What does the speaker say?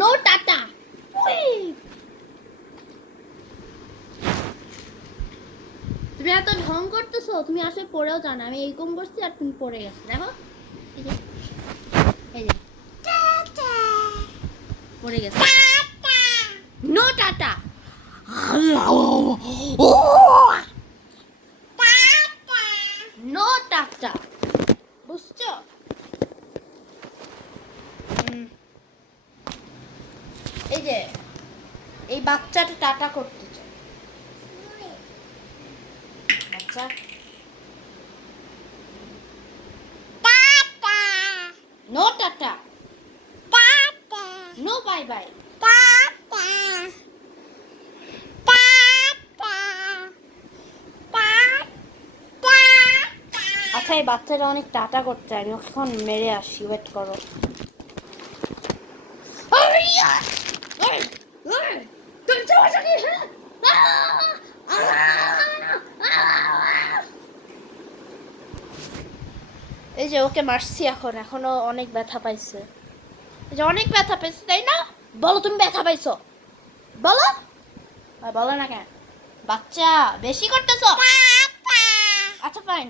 No tata. তুমি এত ঢং করতেছো, তুমি আসলে পড়েও জানো আমি এরকম করছি আর তুমি পড়ে গেছো। দেখো এই যে পড়ে গেছে। No tata. নো টাটা, বুঝছো? এই যে এই বাচ্চাটা টাটা করতে চায়। বাচ্চা no tata, no bye bye. আচ্ছা এই বাচ্চাটা অনেক টাটা করতে চায়, আমি ওকে এখন মেরে আসি, ওয়েট করো। এই যে ওকে মারছি, এখনো অনেক ব্যথা পাইছে। এই যে অনেক ব্যথা পেয়েছে, তাই না? বলো তুমি ব্যথা পাইছো, বলো। বলো না কেন? বাচ্চা বেশি করতেছো। আচ্ছা ফাইন,